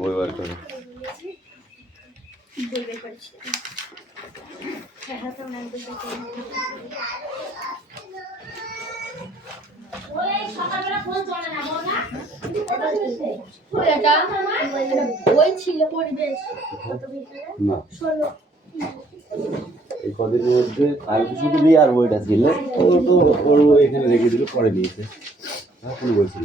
বই বার করো। বই বের করেছি। বই ছিল পরিবেশ না এই কদিনের মধ্যে কালকে শুধু দিয়ে আর বইটা ছিল ও তো ওর এখানে রেখে দিল, পরে নিয়েছে। কোনো বলছিল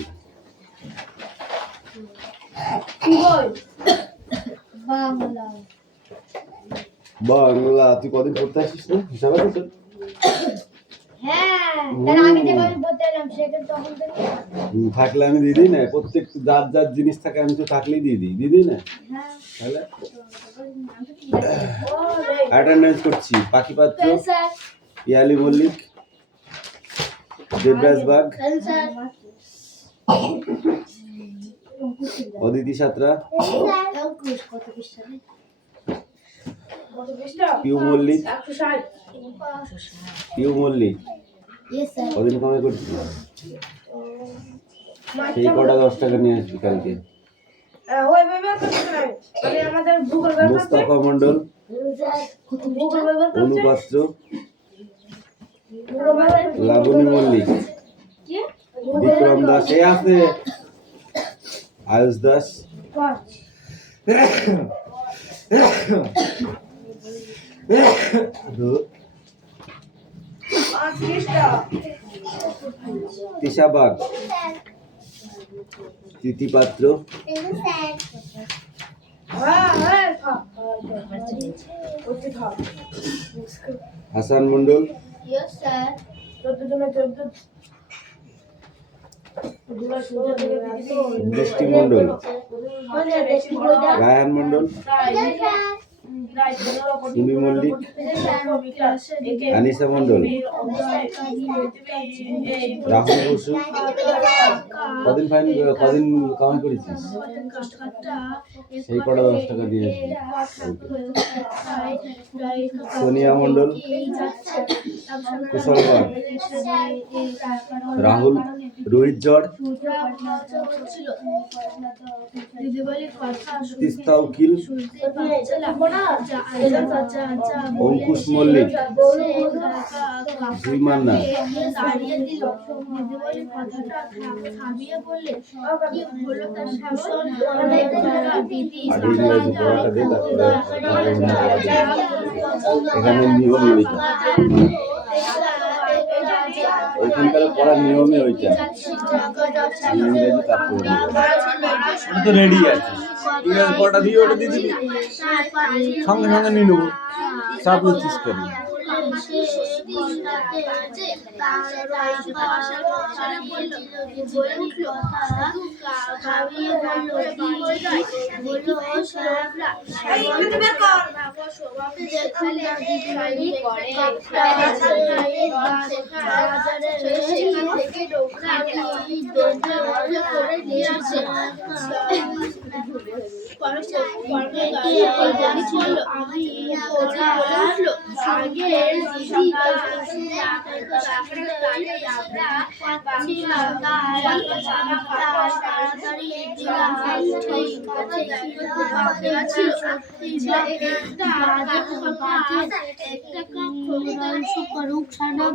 বাংলা। তুই কদিন পড়তে আসিস না হিসাব আছে? থাকলে আমি দিয়ে দিই না, প্রত্যেক যার যার জিনিস থাকে আমি তো থাকলেই দিয়ে দিই, দিয়ে দিই না। তাহলে অ্যাটেন্ডেন্স করছি। পাখি পাত্র, পিয়ালি মল্লিক, দেবরাজ বাগ, অদিতি সাঁতরা, পিউ মল্লিক, পিউ মল্লিক। কদিন কামাই করছি? সেই কটা 10 টাকা নিয়ে আসবি কালকে। মুস্তাফা মন্ডল, অনুপাত্র, লাবণী মল্লিক, বিক্রম দাস, এ আছে আয়ুষ দাস, তিশা বাগ, তিথি পাত্র, হাসান মন্ডল, বৃষ্টি মন্ডল, রায়ান মন্ডল, সুমি মল্লিক, আনিসা মন্ডল, রাহুল বসু। কদিন কামাই করেছিস? সেই কটা 10 টাকা দিয়ে সোনিয়া মন্ডল, কুশল বাগ, রাহুল, রোহিত জড়, তিস্তা উকিল, অঙ্কুশ মল্লিক, জুই মান্না, এখানে নিয়ম ওইখানকার পড়ার নিয়মই ওইটা। ইংরেজি তাৎপর্য তো রেডি আছে, ইংরেজি পড়াটা দিয়ে ওটা দিয়ে দিবি, সঙ্গে সঙ্গে নিয়ে নেবো। চাপ নিচ্ছিস কেন?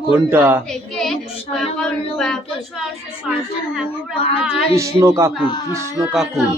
কোনটা? কৃষ্ণ কাকুর, কৃষ্ণ কাকুর।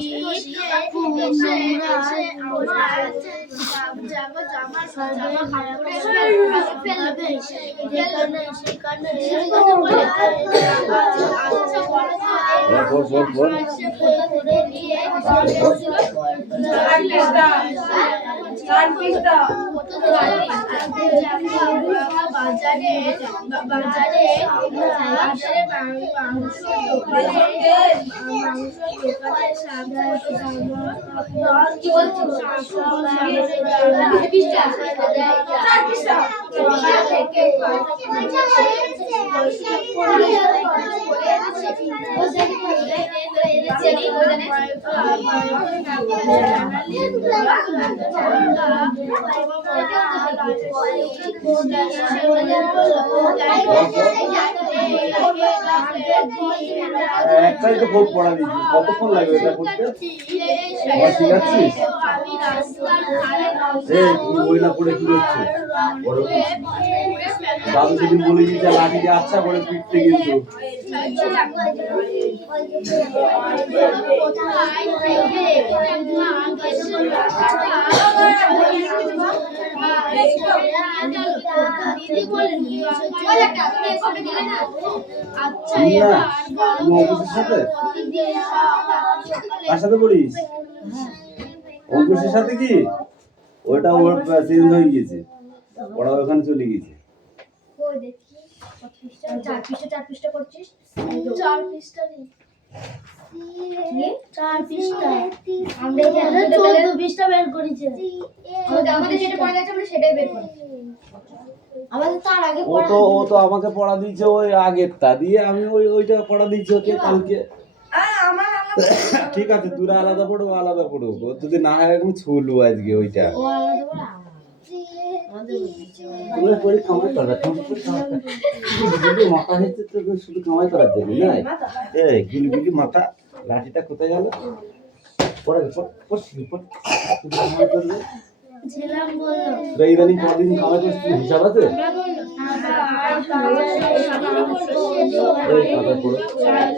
একটাই তো খুব পড়া দিচ্ছি, কতক্ষণ লাগবে এটা করতে? ঠিক আছে, তুমি বই না পড়ে কি করছো? দাদু সেদিন বলে দিয়েছে লাঠি দিয়ে আচ্ছা করে পিটতে, কিন্তু কার সাথে পড়িস? অঙ্কুশের সাথে কি? ওটা ওর চেঞ্জ হয়ে গেছে, ওরা ওখানে চলে গেছে। চার পৃষ্ঠা করছিস? 4 পৃষ্ঠা নেই, 4 পৃষ্ঠা। আমরা 14 পৃষ্ঠা বের করেছি। আমাদের যেটা পড়া গেছে আমরা সেটাই বের করেছি। আমাদের তার আগে ও তো আমাকে পড়া দিয়েছে ওই আগেরটা দিয়ে, আমি ওইটা পড়া দিয়েছি ওকে কালকে। ঠিক আছে, তোরা আলাদা পড়ো, আলাদা পড়ো, যদি না হয় আমি ছুলু আজকে ওইটা। মাথা হচ্ছে তো শুধু কামাই করার জন্য নয়। এই গুলি মাথা, লাঠিটা কোথায় গেল? ইদানিং কদিন কামাই করছিস, হিসাব আছে?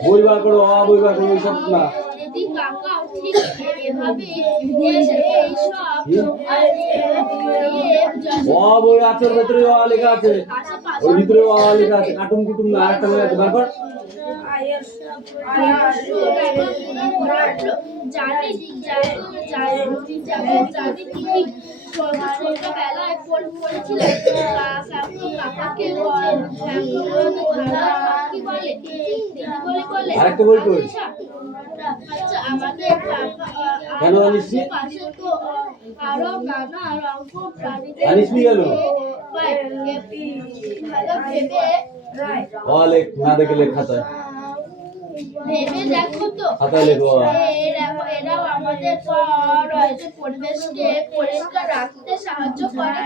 বই বার করো, বই বার করো, ওইসব না। বই আছে, ওর ভেতরে লেখা আছে, ওর ভিতরে লেখা আছে, কার্টুন কুটুম না, আরেকটা বই আছে, বার কর। আরেকটা বই কই? কেন আনিসনি? আনিসনি কেন? লেখ না দেখে লেখ খাতায়, ভেবে দেখো তো, খাতায় লেখো। এরাও আমাদের পরিবেশকে পরিষ্কার রাখতে সাহায্য করে।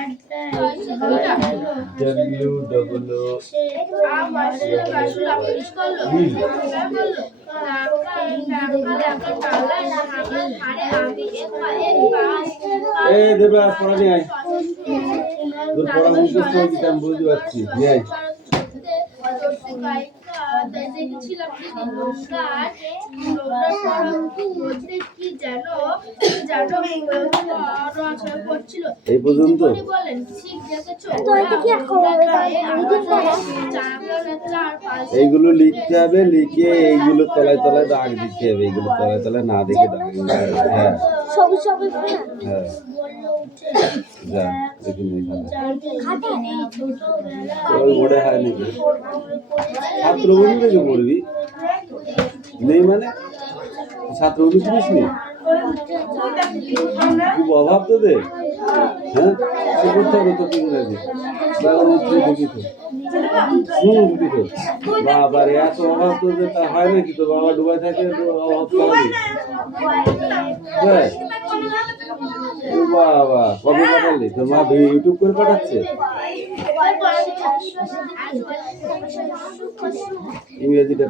বুঝতে পারছি। এই পর্যন্ত এইগুলো লিখতে হবে, লিখে এইগুলো তলায় তলায় দাগ দিতে হবে, এইগুলো তলায় তলায় না দেখে দাগ দিতে হবে। হ্যাঁ হ্যাঁ, যা দেখুন মনে হয় নাকি ছাত্র বন্ধু থেকে পড়বি নেই মানে ছাত্র বন্ধু শুনিস নি? খুব অভাব তোদের, হ্যাঁ সে করতে হবে তো ইংরাজি দেখি তো ঢুকি তো বাবার এত অভাব তোদের, তা হয় নাকি? তো বাবা ডুবাই থাকে, অভাব পাবি? হ্যাঁ বাবা কবে পাঠালি? তোর মা ইউটিউব করে পাঠাচ্ছে? ইংরেজিটা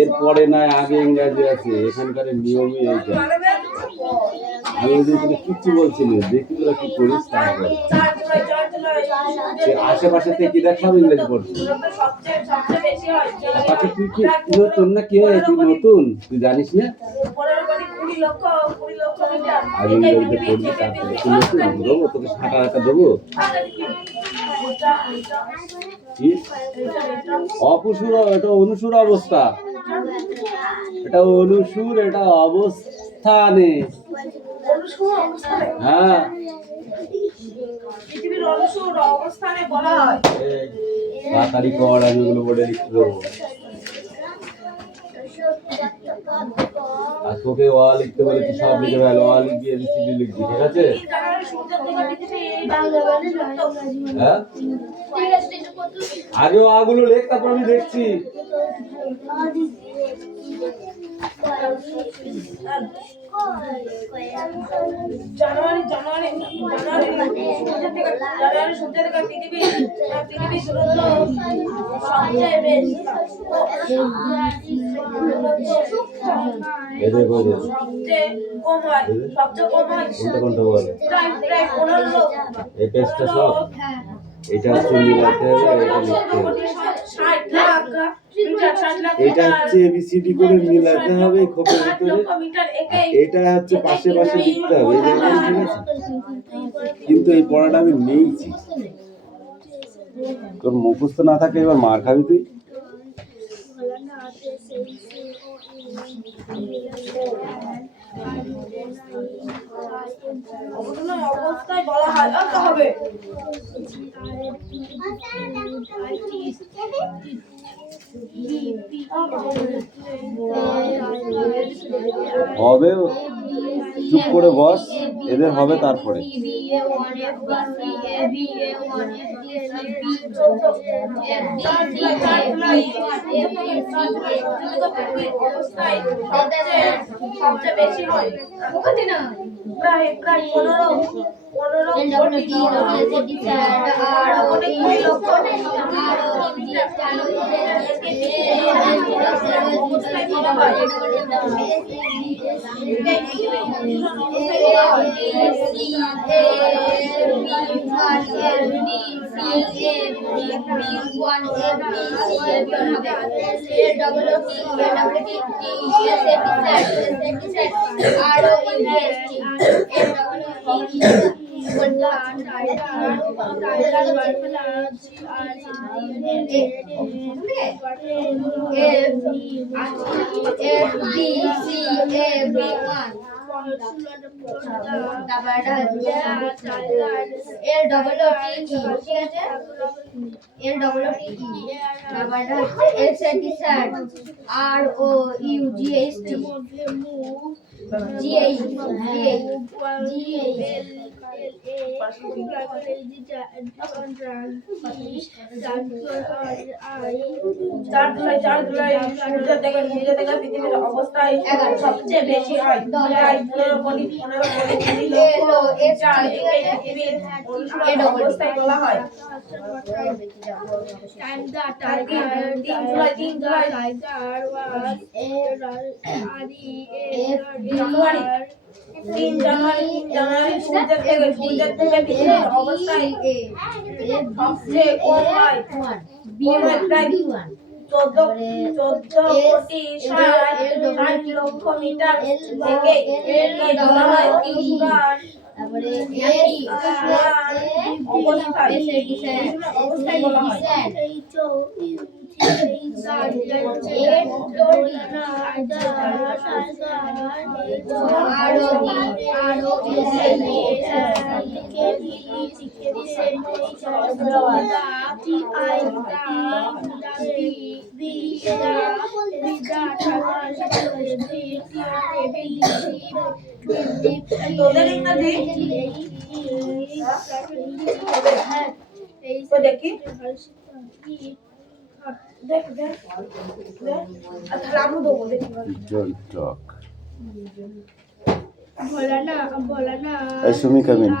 এরপরে নয়, আগে ইংরাজি আছে, এখানকার নিয়মই এইটা। আমি ওইদিন তোকে কিচ্ছু বলছিলি, দেখি তোরা কি করিস। তারপরে আশেপাশে থেকে দেখাও ইংরেজি পড়ছিস। তুই কি নতুন না কি হয়? তুই নতুন, তুই জানিস না? আগে ইংরেজিতে পড়বি, তারপরে তুই নতুন দেবো তোকে সাঁটা দেবো। অপসুর, এটা অনুসুর অবস্থা, এটা অনুসুর, এটা অবস্থানে। হ্যাঁ তাড়াতাড়ি কর, আমি ওগুলো বলে লিখতে দেবো। আর তোকে লিখতে বলে তুই সব লিখে ফেল, লিখিয়ে লিখবি, লিখবি, ঠিক আছে? হ্যাঁ আগে গুলো লেখ, তারপর আমি দেখছি। জানুয়ারি জানুয়ারি সূর্য থেকে পৃথিবীর দূরত্ব সবচেয়ে বেশি। এদের বলে সবচেয়ে কম হয় কোনটা কোনটা বল প্রায় 15 এই পেজটা সব এটা হচ্ছে মিলাতে হবে এটা লিখতে হবে 60 লাখ মিটার 60 লাখ এটা হচ্ছে এবিসিডি করে মিলাতে হবে এই খোপের ভিতরে মিটার আর এটা হচ্ছে পাশে পাশে লিখতে হবে এই জায়গায় ঠিক আছে কিন্তু এই পড়াটা আমি নেইছি তোর মুখস্থ না থাকে এবার মার খাবি তুই অবস্থায় বলা হয় হবে হবে চুপ করে বস এদের হবে তারপরে সবচেয়ে বেশি হয় প্রায় 15 কোটি সূর্য থেকে পৃথিবীর অবস্থায় সবচেয়ে বেশি হয় প্রায় 15 কোটি পৃথিবীর অবস্থায় বলা হয় 3 জানুয়ারি সূর্য থেকে পৃথিবীর অবস্থায় সবচেয়ে কম হয় প্রায় 14 কোটি 60 লক্ষ মিটার থেকে বলা হয় অবস্থায় বলা হয় তোদের ইংরেজি দেখি সুমি কামিন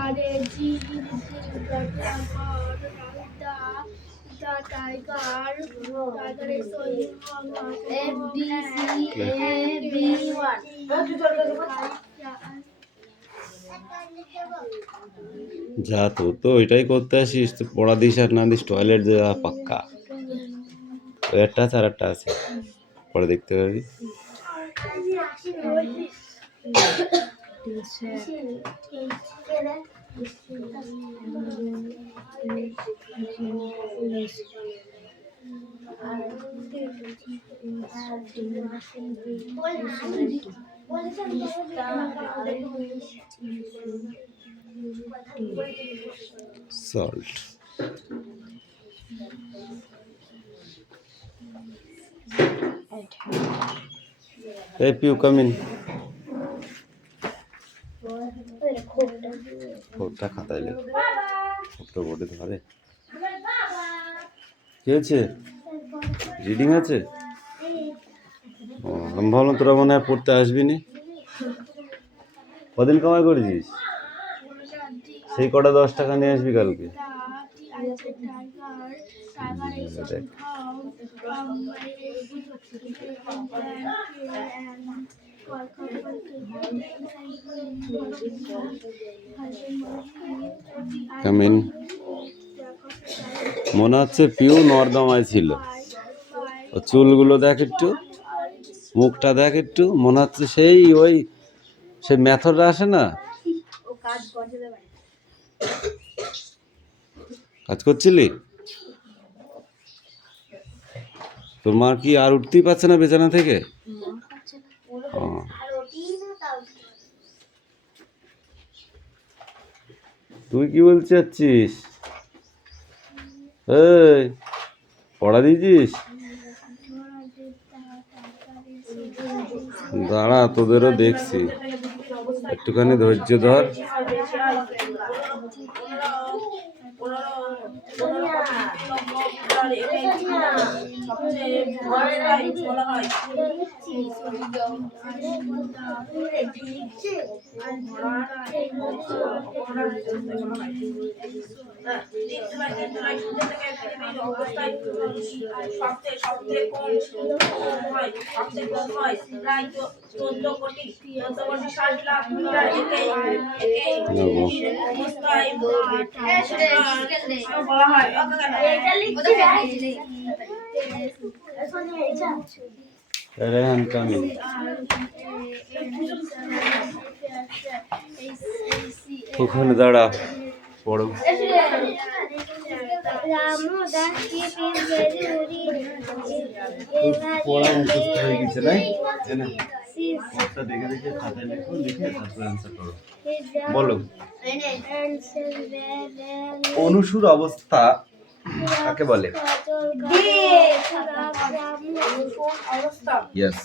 যা তো ওইটাই করতে আসিস তো পড়া দিস আর না দিস টয়লেট দেওয়া পাক্কা ওই একটা আছে আর একটা আছে পরে দেখতে পাবি salt hey Piu come in খোপটা খাতায় লেখ খোপটা বোর্ডে ধরে কি আছে রিডিং আছে ও আমি ভাবলাম তোরা মনে হয় পড়তে আসবি নি কদিন কামাই করেছিস সেই কটা 10 টাকা নিয়ে আসবি কালকে। দেখ। কামিন মনে হচ্ছে পিউ নর্দমায় ছিল। ও চুলগুলো দেখ একটু, মুখটা দেখ একটু, মনে হচ্ছে সেই মেথড আসে না, কাজ করছিলি। তোর মা কি আর উঠতেই পারছে না বিছানা থেকে? ও। তুই কি বলতে চাচ্ছিস? এই পড়া দিয়েছিস? দাঁড়া, তোদেরও দেখছি, একটুখানি ধৈর্য ধর। ওখানে দাঁড়া, পড়ো। পড়া মুখস্থ হয়ে গেছে না? দেখে দেখে খাতায় লিখো, লিখে তারপর অ্যান্সার করো। বলো, অনুসুর অবস্থা কাকে বলে? Yes.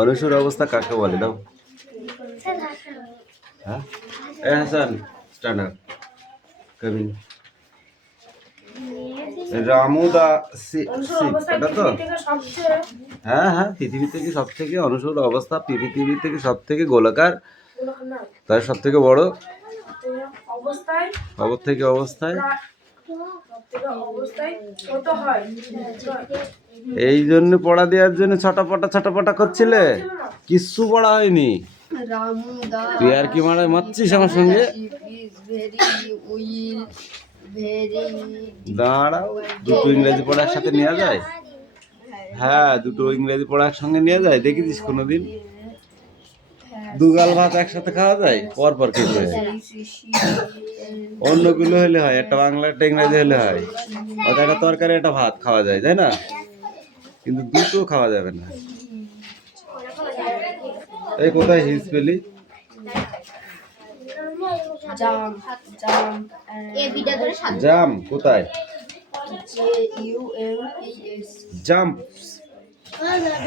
অনুসুর অবস্থা কাকে বলে দাও? হ্যাঁ, হাসান স্ট্যান্ড আপ। কবিন রামুদা এটা তো? হ্যাঁ হ্যাঁ, পৃথিবী থেকে সব থেকে অনুসুর অবস্থা, পৃথিবী থেকে সব থেকে গোলাকার, তার সব থেকে বড় অবস্থায় এই জন্য পড়া দেওয়ার জন্য ছটাপটা করছিলে, কিচ্ছু পড়া হয়নি। তুই আর কি মারছিস আমার সঙ্গে? দাঁড়াও, দুটো ইংরেজি পড়া একসাথে নেওয়া যায়? হ্যাঁ, দুটো ইংরেজি পড়া একসঙ্গে নেওয়া যায়, দেখেছিস কোনোদিন? দুগাল ভাত একসাথে খাওয়া যায় পর পর খেতে? অন্যগুলো হলে হয়, একটা বাংলা একটা ইংরেজি হলে হয়, ওটা একটা তরকারি একটা ভাত খাওয়া যায়, তাই না? কিন্তু দুটো খাওয়া যাবে না। এই কোথায় হিস পেলি? জাম কোথায়?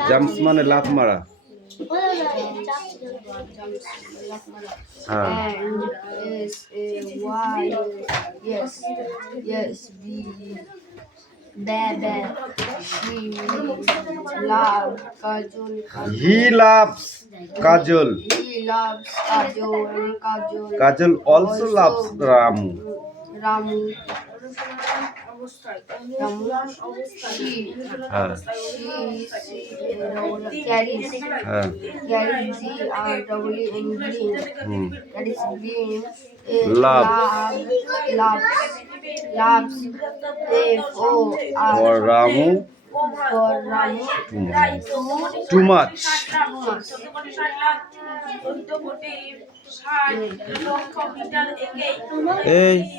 জাম্পস মানে লাফ মারা। হ্যাঁ, he loves Kajol. Kajol also loves Ramu. Loves for Ramu too much.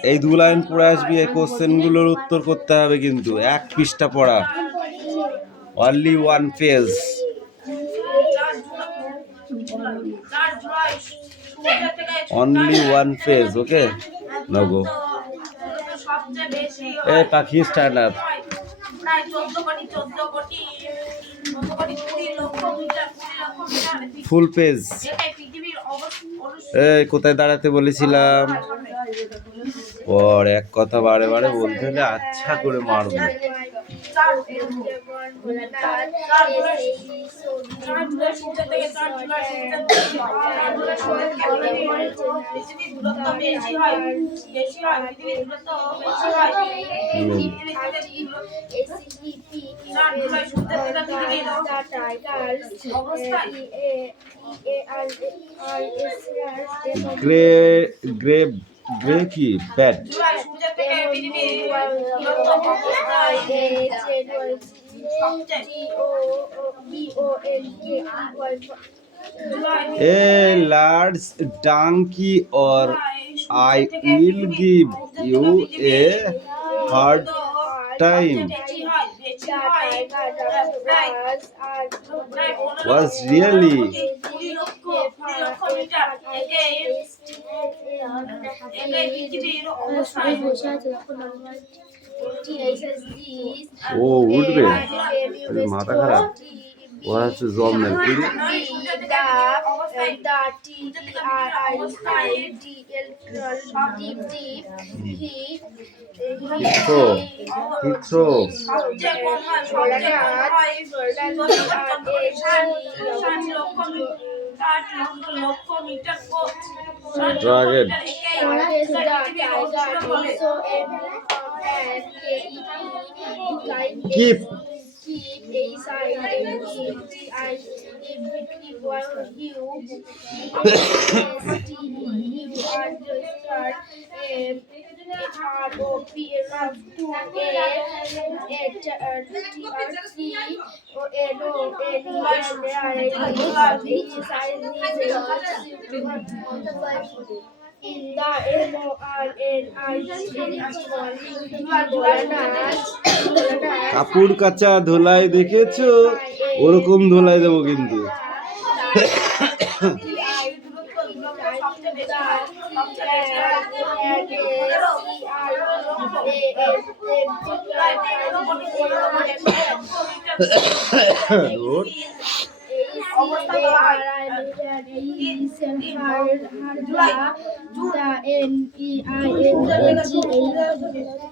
এই দু লাইন পড়ে আসবি, এই কোশ্চেন গুলোর উত্তর করতে হবে কিন্তু, এক পৃষ্ঠা পড়া, only one page. Only one page, okay? Now go. Hey, Pakhi, stand up. Full page. এই কোথায় দাঁড়াতে বলেছিলাম? পর এক কথা বারে বারে বলতে হলে আচ্ছা করে মারবো। চার জুলাই সূর্য থেকে 4 জুলাই সূর্যের পৃথিবীর দূরত্ব বেশি হয় পৃথিবীর দূরত্ব বেশি হয় চার জুলাই সূর্যের থেকে পৃথিবীর অবস্থায় গ্রে কি ব্যাট জুলাই সূর্যের থেকে পৃথিবীর দূরত্ব অবস্থায় A large donkey or I will give you a hard time was really ও উঠবে মাথা খারাপ ওর হচ্ছে জব নেই Keep কাপড় কাচা ধোলাই দেখেছো ওরকম ধোলাই দেবো কিন্তু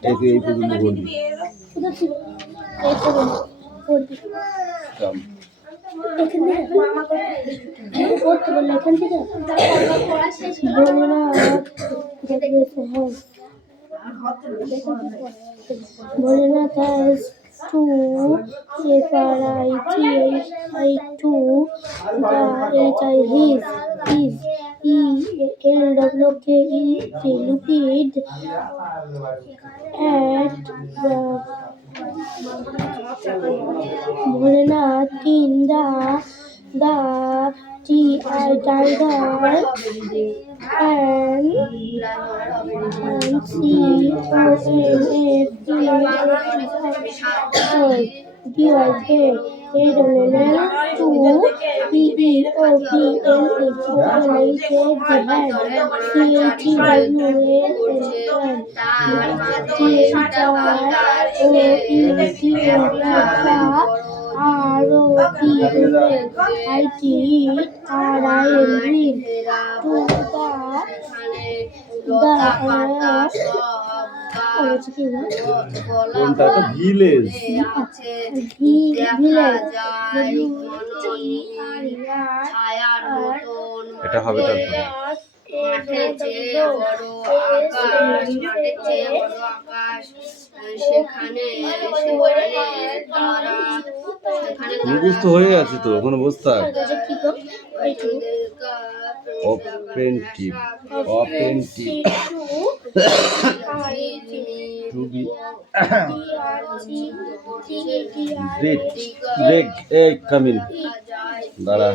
এই পর্যন্ত বলবি Volenat has two separate to the his looked at the Volenat in the tiger and কোনটা তো ভিলেজ এটা হবে তারপরে মাঠের চেয়ে বড় আকাশ সেখানে তারা মুখস্থ হয়ে আছে তো ওখানে বসে থাক অপেন্টিভ to be break hey come in দাঁড়া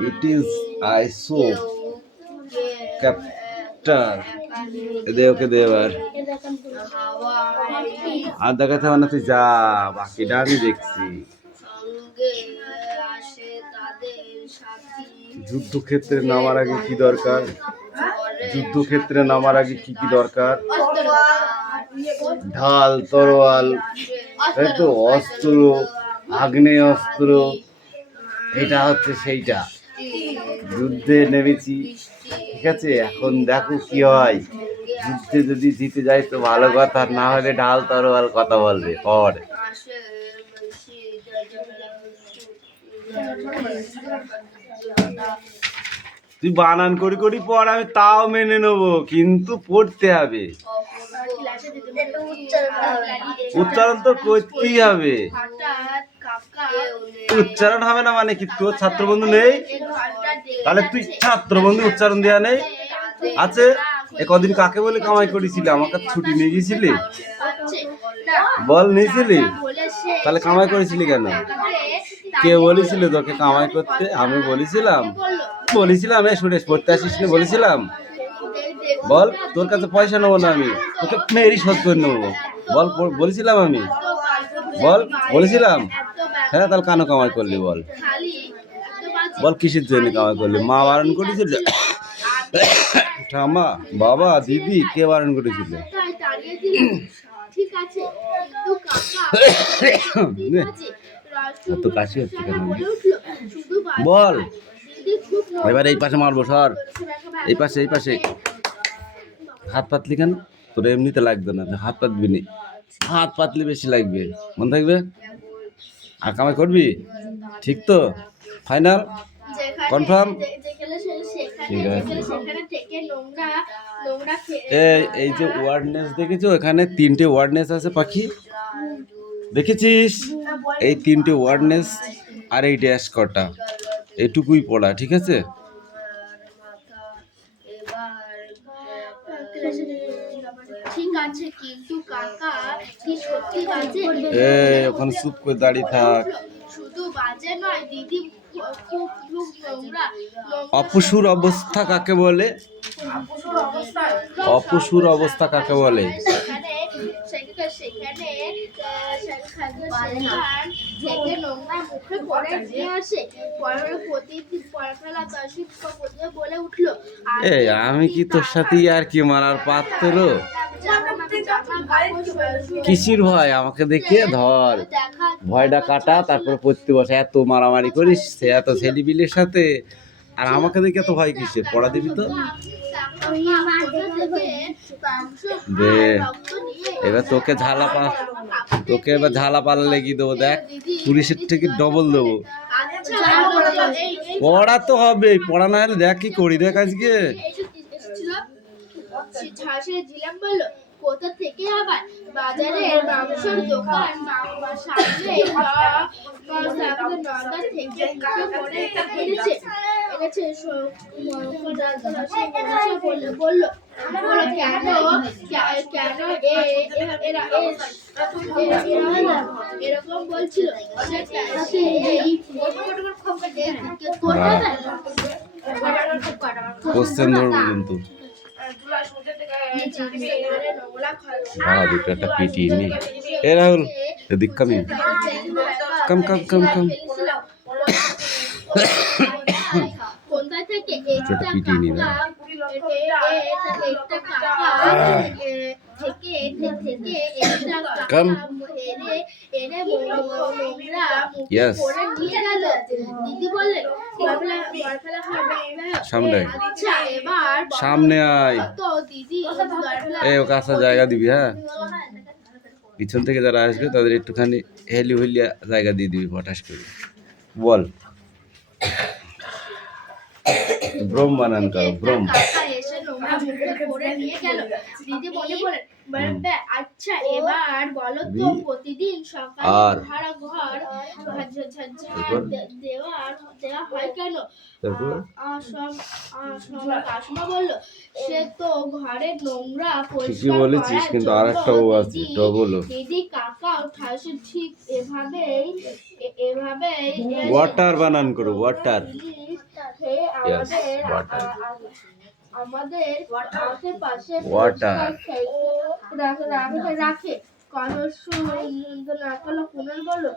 it is I so captain দে ওকে দে এবার আর দেখাতে হবে না তুই যা বাকিটা আমি দেখছি যুদ্ধক্ষেত্রে নামার আগে কি দরকার যুদ্ধক্ষেত্রে নামার আগে কি কি দরকার ঢাল তরোয়াল তাই তো অস্ত্র আগ্নেয় অস্ত্র এটা হচ্ছে সেইটা যুদ্ধে নেমেছি ঠিক আছে এখন দেখো কি হয় যুদ্ধে যদি জিতে যায় তো ভালো কথা না হলে ঢাল তরোয়াল কথা বলবে পর মাসের বেশি তুই বানান করি করি পড়, আমি তাও মেনে নেবো, কিন্তু পড়তে হবে। উচ্চারণ তো করতেই হবে। উচ্চারণ হবে না মানে কি? তোর ছাত্র বন্ধু নেই? তাহলে তুই ছাত্র বন্ধু উচ্চারণ দেওয়া নেই? আছে। এ কদিন কাকে বলে কামাই করেছিলি? আমার কাছে ছুটি নিয়ে গেছিলি? বল, নিয়েছিলি? তাহলে কামাই করেছিলি কেন? কে বলেছিল তোকে কামাই করতে? আমি বলেছিলাম? বলেছিলাম এ সুরেশ পড়তে আসিস না বলেছিলাম? বল, তোর কাছে পয়সা নেবো না, আমি তোকে মেয়েরই শোধ করে নেবো। বল, বলেছিলাম আমি? বল, বলেছিলাম? হ্যাঁ, তাহলে কেন কামাই করলি বল? বল, কিসের জন্য কামাই করলি? মা বারণ করেছিল? ঠাম্মা, বাবা, দিদি, কে বারণ করেছিল? তো কাশি হচ্ছে কেন? বল। এবার এই পাশে মারবো, সর। এই পাশে, এই পাশে। হাত পাতলি কেন? তোর এমনিতে লাগবে না, হাত পাতবি নি। হাত পাতলি বেশি লাগবে, মনে থাকবে। আর কামাই করবি? ঠিক তো? ফাইনাল? কনফার্ম? ঠিক আছে। এই যে ওয়ার্ডনেস দেখেছো, এখানে 3টে ওয়ার্ডনেস আছে পাখি, দেখেছিস? এই 3টে ওয়ার্ডনেস আর এই ড্যাশ কটা, এটুকুই পড়া, ঠিক আছে? ঠিক আছে, কিন্তু কাকা কি সত্যি বাজে? ওখানে চুপ করে দাঁড়িয়ে থাক। শুধু বাজে নয় দিদি, খুব নোংরা। অপসুর অবস্থা কাকে বলে? অপসুর অবস্থা কাকে বলে? সেখানে থেকে নোংরা মুখে করে নিয়ে আসে। প্রতিদিন পড়াশোনা বলে উঠলো, আমি কি তোর সাথে আর কি মারার পাত্র? কিসির ভয়? আমাকে দেখে ধর, ভয়টা কাটা, তারপরে পড়তে বসে। এত মারামারি করিস সে এত ছেলেপিলের সাথে, আর আমাকে দেখে এত ভয় কিসের? পড়া দিবি তো দে। এবার তোকে এবার ঝালা পাল্লা লেগে দেবো, দেখ, পুলিশের থেকে ডবল দেবো। পড়া তো হবে, পড়া না হলে দেখ কি করি, দেখ আজকে। কোথা থেকে আবার বাজারের মাংসের দোকান সামনে বললো কেন এরকম বলছিল। কোশ্চেন ধরবো কিন্তু। দুটো একটা পিটিয়ে নি। এ রাহুল, এদিক কামি, কাম কাম কাম কাম। কোথায় থেকে ছোট পিটিয়ে নি না। কাম। Yes. সামনে সামনে আয়। ও কাছে জায়গা দিবি, হ্যাঁ? পিছন থেকে যারা আসবে তাদের একটুখানি হেলিয়া জায়গা দিয়ে দিবি হঠাৎ করে। বল, ব্রহ্ম বানান কর, ব্রহ্ম। আচ্ছা, এবার বলো তো, প্রতিদিন সকালে ঘর দেওয়া হয় কেন? কাসমা বললো, সে তো ঘরের নোংরা পরিষ্কার বলেছিস, কিন্তু আর একটা ও আছে, ডবল। দিদি কাকা ঠিক এভাবেই ওয়াটার বানান করো, ওয়াটার। আমাদের আশেপাশে ওয়াটার রাখে। কনস্য না করলো, পুনর বললো